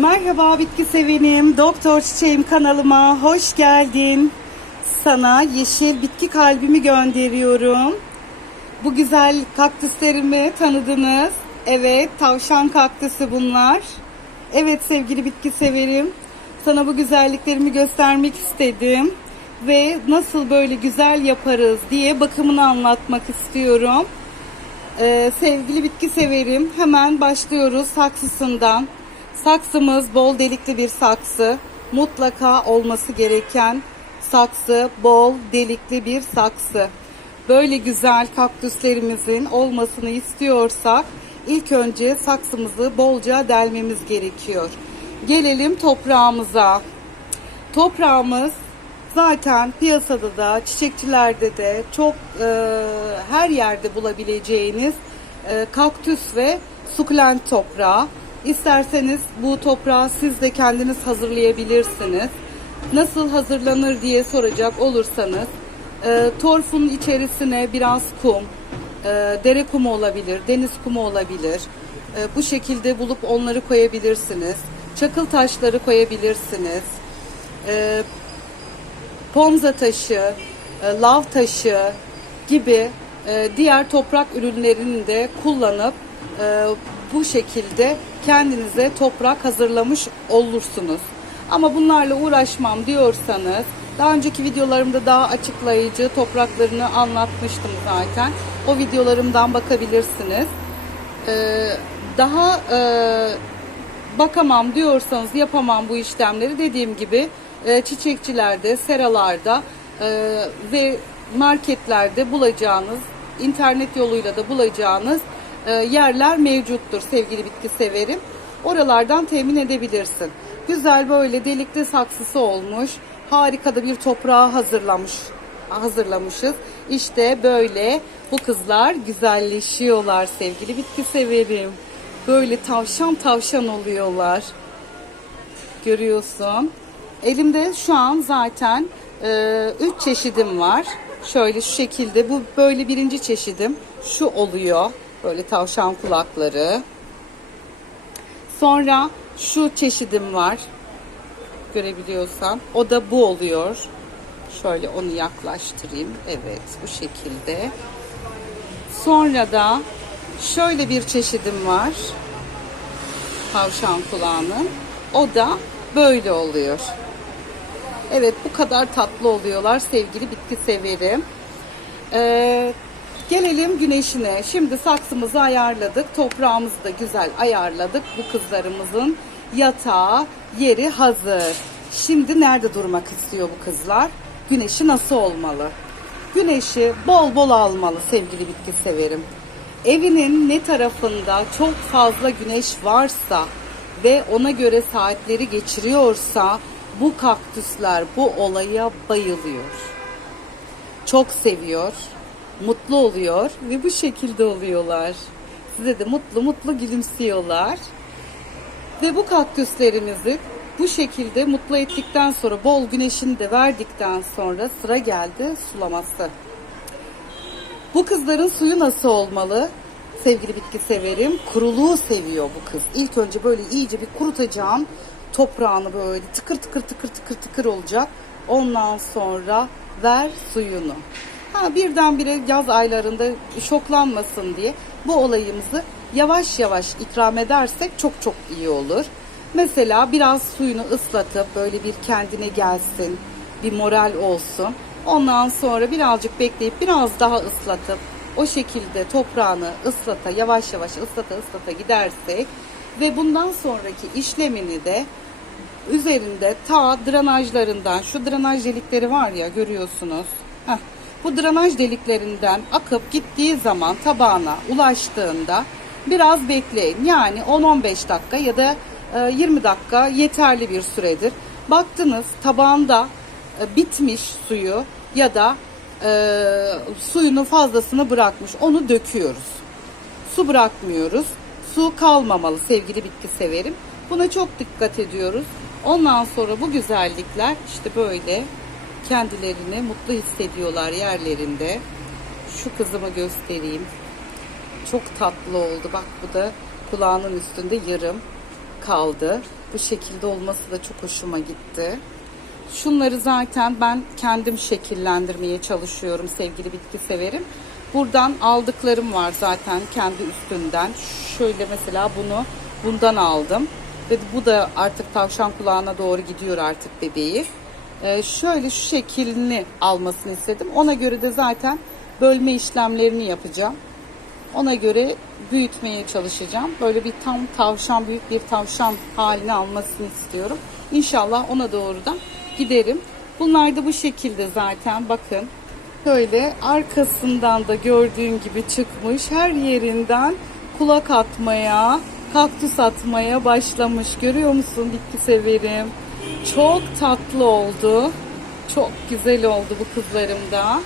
Merhaba bitki sevenim, Doktor Çiçeğim kanalıma hoş geldin. Sana yeşil bitki kalbimi gönderiyorum. Bu güzel kaktüslerimi tanıdınız. Evet, tavşan kaktüsü bunlar. Evet sevgili bitki severim. Sana bu güzelliklerimi göstermek istedim. Ve nasıl böyle güzel yaparız diye bakımını anlatmak istiyorum. Ee, sevgili bitki severim. Hemen başlıyoruz saksısından. Saksımız bol delikli bir saksı. Mutlaka olması gereken saksı, bol delikli bir saksı. Böyle güzel kaktüslerimizin olmasını istiyorsak ilk önce saksımızı bolca delmemiz gerekiyor. Gelelim toprağımıza. Toprağımız zaten piyasada da çiçekçilerde de çok e, her yerde bulabileceğiniz e, kaktüs ve sukulent toprağı. İsterseniz bu toprağı siz de kendiniz hazırlayabilirsiniz. Nasıl hazırlanır diye soracak olursanız e, torfun içerisine biraz kum, e, dere kumu olabilir, deniz kumu olabilir. E, bu şekilde bulup onları koyabilirsiniz. Çakıl taşları koyabilirsiniz. E, pomza taşı, e, lav taşı gibi e, diğer toprak ürünlerini de kullanıp e, bu şekilde kendinize toprak hazırlamış olursunuz. Ama bunlarla uğraşmam diyorsanız daha önceki videolarımda daha açıklayıcı topraklarını anlatmıştım zaten. O videolarımdan bakabilirsiniz. Ee, daha e, bakamam diyorsanız yapamam bu işlemleri dediğim gibi e, çiçekçilerde, seralarda e, ve marketlerde bulacağınız, internet yoluyla da bulacağınız yerler mevcuttur sevgili bitki severim. Oralardan temin edebilirsin. Güzel böyle delikli saksısı olmuş. Harika da bir toprağı hazırlamış hazırlamışız. İşte böyle bu kızlar güzelleşiyorlar sevgili bitki severim. Böyle tavşan tavşan oluyorlar. Görüyorsun. Elimde şu an zaten 3 çeşidim var. Şöyle şu şekilde bu böyle birinci çeşidim. Şu oluyor. Böyle tavşan kulakları. Sonra şu çeşidim var. Görebiliyorsan. O da bu oluyor. Şöyle onu yaklaştırayım. Evet bu şekilde. Sonra da şöyle bir çeşidim var. Tavşan kulağının. O da böyle oluyor. Evet bu kadar tatlı oluyorlar sevgili bitki severim. Ee, gelelim güneşine. Şimdi saksımızı ayarladık. Toprağımızı da güzel ayarladık. Bu kızlarımızın yatağı yeri hazır. Şimdi nerede durmak istiyor bu kızlar? Güneşi nasıl olmalı? Güneşi bol bol almalı sevgili bitki severim. Evinin ne tarafında çok fazla güneş varsa ve ona göre saatleri geçiriyorsa bu kaktüsler bu olaya bayılıyor. Çok seviyor, mutlu oluyor ve bu şekilde oluyorlar. Size de mutlu mutlu gülümsüyorlar. Ve bu kaktüslerimizi bu şekilde mutlu ettikten sonra bol güneşini de verdikten sonra sıra geldi sulaması. Bu kızların suyu nasıl olmalı? Sevgili bitki severim. Kuruluğu seviyor bu kız. İlk önce böyle iyice bir kurutacağım. Toprağını böyle tıkır tıkır tıkır tıkır tıkır olacak. Ondan sonra ver suyunu. Ha birdenbire yaz aylarında şoklanmasın diye bu olayımızı yavaş yavaş ikram edersek çok çok iyi olur. Mesela biraz suyunu ıslatıp böyle bir kendine gelsin, bir moral olsun. Ondan sonra birazcık bekleyip biraz daha ıslatıp o şekilde toprağını ıslata yavaş yavaş ıslata ıslata gidersek ve bundan sonraki işlemini de üzerinde ta drenajlarından şu drenaj delikleri var ya görüyorsunuz. Heh, bu drenaj deliklerinden akıp gittiği zaman tabağına ulaştığında biraz bekleyin. Yani 10-15 dakika ya da 20 dakika yeterli bir süredir. Baktınız tabağında e, bitmiş suyu ya da e, suyunu fazlasını bırakmış. Onu döküyoruz. Su bırakmıyoruz. Su kalmamalı sevgili bitki severim. Buna çok dikkat ediyoruz. Ondan sonra bu güzellikler işte böyle kendilerini mutlu hissediyorlar yerlerinde. Şu kızımı göstereyim. Çok tatlı oldu. Bak bu da kulağının üstünde yarım. kaldı. Bu şekilde olması da çok hoşuma gitti. Şunları zaten ben kendim şekillendirmeye çalışıyorum sevgili bitki severim. Buradan aldıklarım var zaten kendi üstünden. Şöyle mesela bunu bundan aldım. Ve bu da artık tavşan kulağına doğru gidiyor artık bebeği. Ee, şöyle şu şeklini almasını istedim. Ona göre de zaten bölme işlemlerini yapacağım. Ona göre büyütmeye çalışacağım. Böyle bir tam tavşan, büyük bir tavşan haline almasını istiyorum. İnşallah ona doğru da giderim. Bunlar da bu şekilde zaten bakın. Böyle arkasından da gördüğün gibi çıkmış. Her yerinden kulak atmaya, kaktüs atmaya başlamış. Görüyor musun bitki severim? Çok tatlı oldu. Çok güzel oldu bu kızlarım da.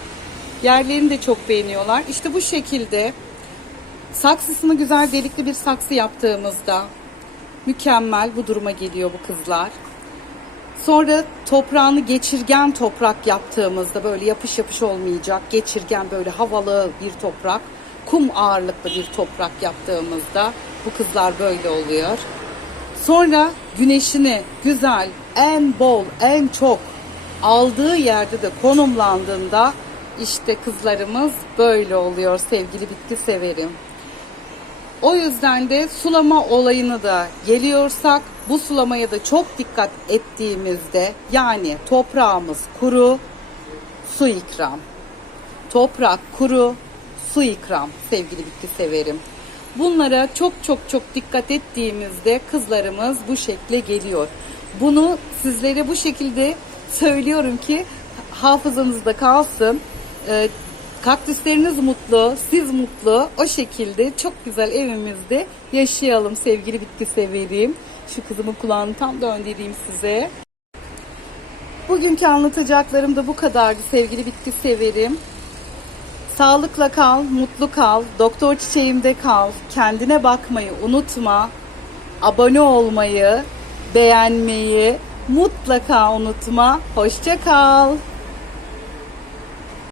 Yerlerini de çok beğeniyorlar. İşte bu şekilde saksısını güzel delikli bir saksı yaptığımızda mükemmel bu duruma geliyor bu kızlar. Sonra toprağını geçirgen toprak yaptığımızda böyle yapış yapış olmayacak, geçirgen böyle havalı bir toprak, kum ağırlıklı bir toprak yaptığımızda bu kızlar böyle oluyor. Sonra güneşini güzel, en bol, en çok aldığı yerde de konumlandığında işte kızlarımız böyle oluyor sevgili bitki severim. O yüzden de sulama olayını da geliyorsak bu sulamaya da çok dikkat ettiğimizde yani toprağımız kuru, su ikram. Toprak kuru, su ikram sevgili bitki severim. Bunlara çok çok çok dikkat ettiğimizde kızlarımız bu şekle geliyor. Bunu sizlere bu şekilde söylüyorum ki hafızanızda kalsın. Ee, kaktüsleriniz mutlu, siz mutlu. O şekilde çok güzel evimizde yaşayalım sevgili bitki severim. Şu kızımın kulağını tam döndüreyim size. Bugünkü anlatacaklarım da bu kadardı sevgili bitki severim. Sağlıkla kal, mutlu kal, doktor çiçeğimde kal, kendine bakmayı unutma, abone olmayı, beğenmeyi mutlaka unutma. Hoşça kal.